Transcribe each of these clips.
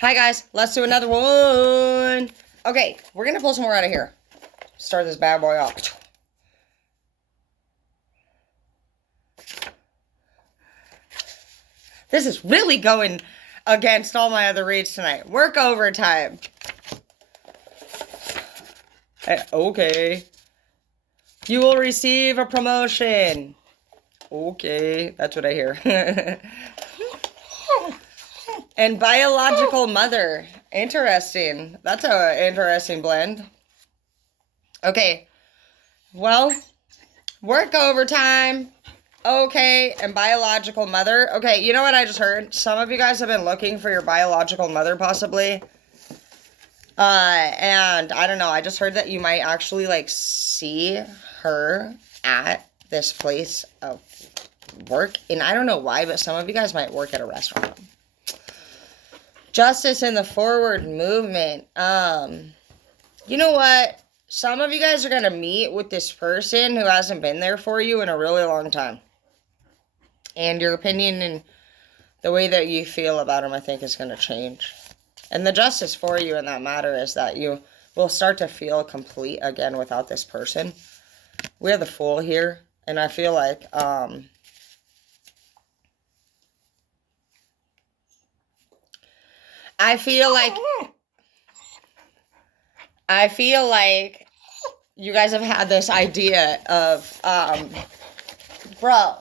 Hi guys, let's do another one. Okay, we're gonna pull some more out of here. Start this bad boy off. This is really going against all my other reads tonight. Work overtime. Okay. You will receive a promotion. Okay, that's what I hear. And biological mother. Interesting. That's an interesting blend. Okay. Well, work overtime. Okay, and biological mother. Okay, you know what I just heard? Some of you guys have been looking for your biological mother, possibly. And I don't know. I just heard that you might actually, like, see her at this place of work. And I don't know why, but some of you guys might work at a restaurant. Justice in the forward movement. You know what? Some of you guys are going to meet with this person who hasn't been there for you in a really long time. And your opinion and the way that you feel about them, I think, is going to change. And the justice for you in that matter is that you will start to feel complete again without this person. We have the Fool here. And I feel like, I feel like you guys have had this idea of, bro,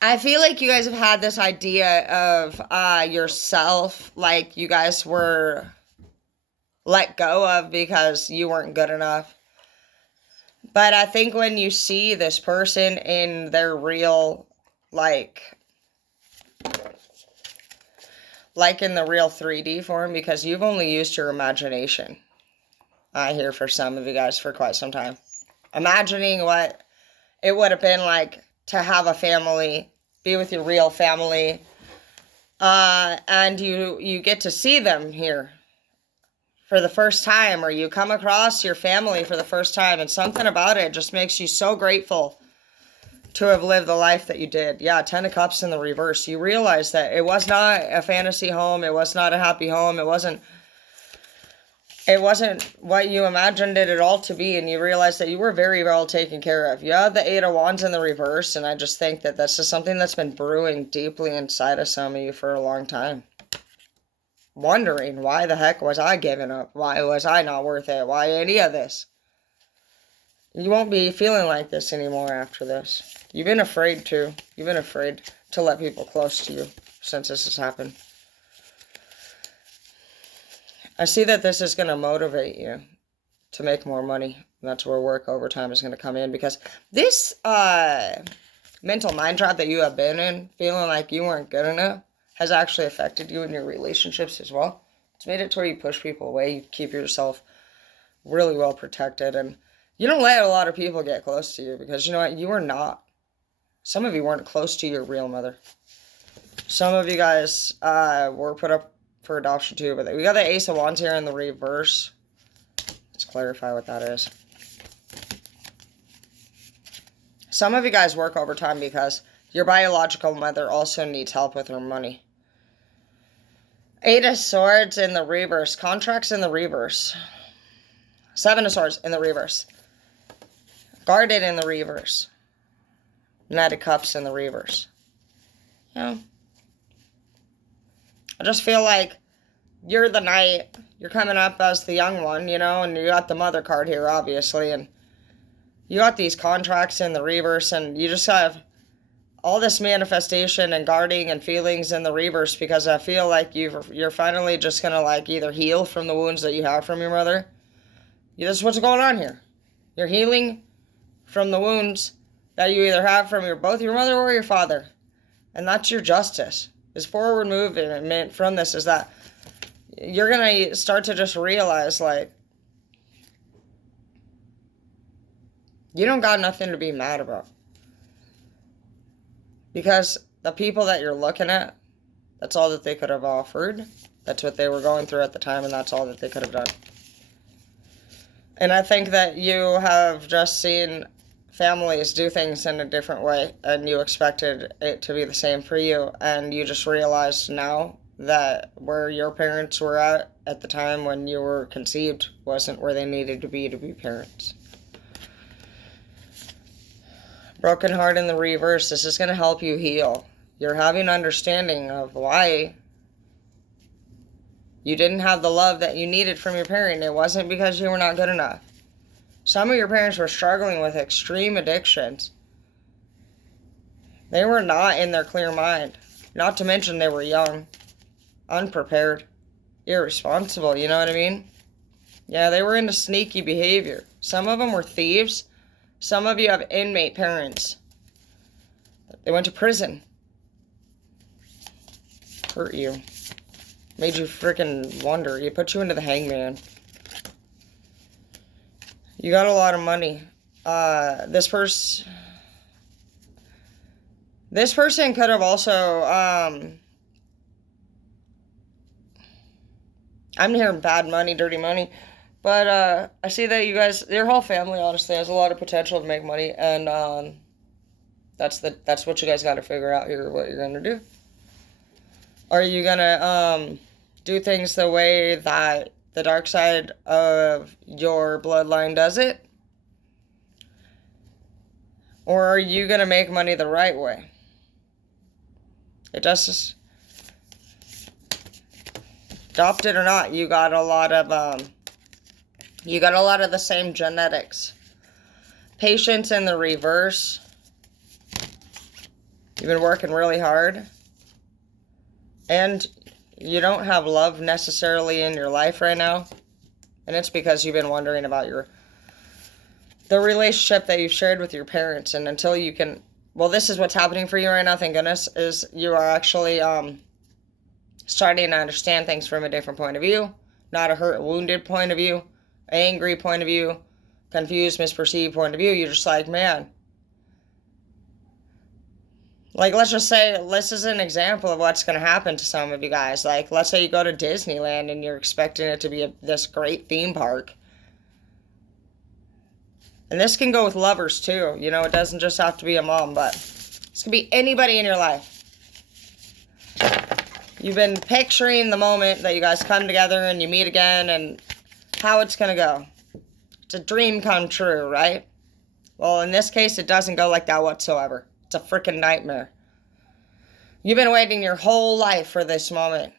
I feel like you guys have had this idea of yourself, like you guys were let go of because you weren't good enough. But I think when you see this person in their real, like in the real 3D form, because you've only used your imagination, I hear, for some of you guys for quite some time. Imagining what it would have been like to have a family, be with your real family, and you get to see them here for the first time, or you come across your family for the first time, and something about it just makes you so grateful to have lived the life that you did. Yeah, 10 of Cups in the reverse. You realize that it was not a fantasy home, it was not a happy home, it wasn't what you imagined it at all to be, and you realize that you were very well taken care of. You had the 8 of Wands in the reverse, and I just think that that's just something that's been brewing deeply inside of some of you for a long time. Wondering, why the heck was I giving up? Why was I not worth it? Why any of this? You won't be feeling like this anymore after this. You've been afraid to. You've been afraid to let people close to you since this has happened. I see that this is going to motivate you to make more money. That's where work overtime is going to come in, because this mental mind trap that you have been in, feeling like you weren't good enough, has actually affected you in your relationships as well. It's made it to where you push people away. You keep yourself really well protected, and you don't let a lot of people get close to you, because you know what? You are not. Some of you weren't close to your real mother. Some of you guys were put up for adoption too, but we got the Ace of Wands here in the reverse. Let's clarify what that is. Some of you guys work overtime because your biological mother also needs help with her money. 8 of Swords in the reverse. Contracts in the reverse. 7 of Swords in the reverse. Guarded in the reverse. Knight of Cups in the reverse. Yeah. I just feel like you're the knight. You're coming up as the young one, you know, and you got the mother card here, obviously, and you got these contracts in the reverse, and you just have all this manifestation and guarding and feelings in the reverse, because I feel like you're finally just going to, like, either heal from the wounds that you have from your mother. This is what's going on here. You're healing from the wounds that you either have from both your mother or your father. And that's your justice. This forward movement from this is that you're going to start to just realize, like, you don't got nothing to be mad about. Because the people that you're looking at, that's all that they could have offered. That's what they were going through at the time, and that's all that they could have done. And I think that you have just seen families do things in a different way, and you expected it to be the same for you, and you just realized now that where your parents were at the time when you were conceived wasn't where they needed to be parents. Broken heart in the reverse. This is going to help you heal. You're having understanding of why you didn't have the love that you needed from your parent. It wasn't because you were not good enough. Some of your parents were struggling with extreme addictions. They were not in their clear mind. Not to mention they were young, unprepared, irresponsible, you know what I mean? Yeah, they were into sneaky behavior. Some of them were thieves. Some of you have inmate parents. They went to prison. Hurt you. Made you freaking wonder. You put you into the hangman. You got a lot of money. This person could have also, I'm hearing bad money, dirty money, but I see that you guys, your whole family, honestly, has a lot of potential to make money, and that's what you guys got to figure out here, what you're gonna do. Are you gonna do things the way that the dark side of your bloodline does it? Or are you going to make money the right way? It just, adopt it or not, you got a lot of the same genetics. Patience in the reverse. You've been working really hard. And you don't have love necessarily in your life right now. And it's because you've been wondering about the relationship that you've shared with your parents. And until you can, well, this is what's happening for you right now, thank goodness, is you are actually starting to understand things from a different point of view. Not a hurt, wounded point of view, angry point of view, confused, misperceived point of view. You're just like, man. Like, let's just say, this is an example of what's going to happen to some of you guys. Like, let's say you go to Disneyland and you're expecting it to be this great theme park. And this can go with lovers, too. You know, it doesn't just have to be a mom, but this can be anybody in your life. You've been picturing the moment that you guys come together and you meet again and how it's going to go. It's a dream come true, right? Well, in this case, it doesn't go like that whatsoever. It's a freaking nightmare. You've been waiting your whole life for this moment.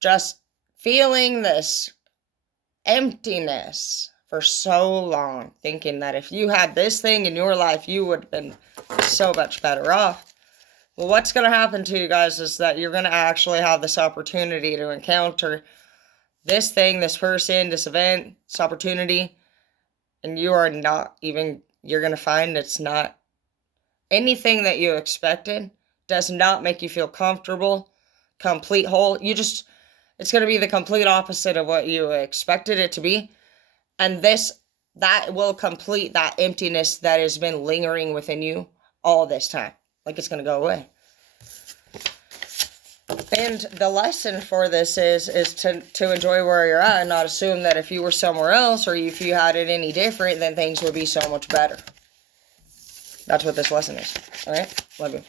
Just feeling this emptiness for so long. Thinking that if you had this thing in your life, you would have been so much better off. Well, what's going to happen to you guys is that you're going to actually have this opportunity to encounter this thing, this person, this event, this opportunity. And you are not even, you're going to find it's not anything that you expected. Does not make you feel comfortable, complete whole. It's going to be the complete opposite of what you expected it to be. And that will complete that emptiness that has been lingering within you all this time. Like it's going to go away. And the lesson for this is to enjoy where you're at and not assume that if you were somewhere else or if you had it any different, then things would be so much better. That's what this lesson is. All right? Love you.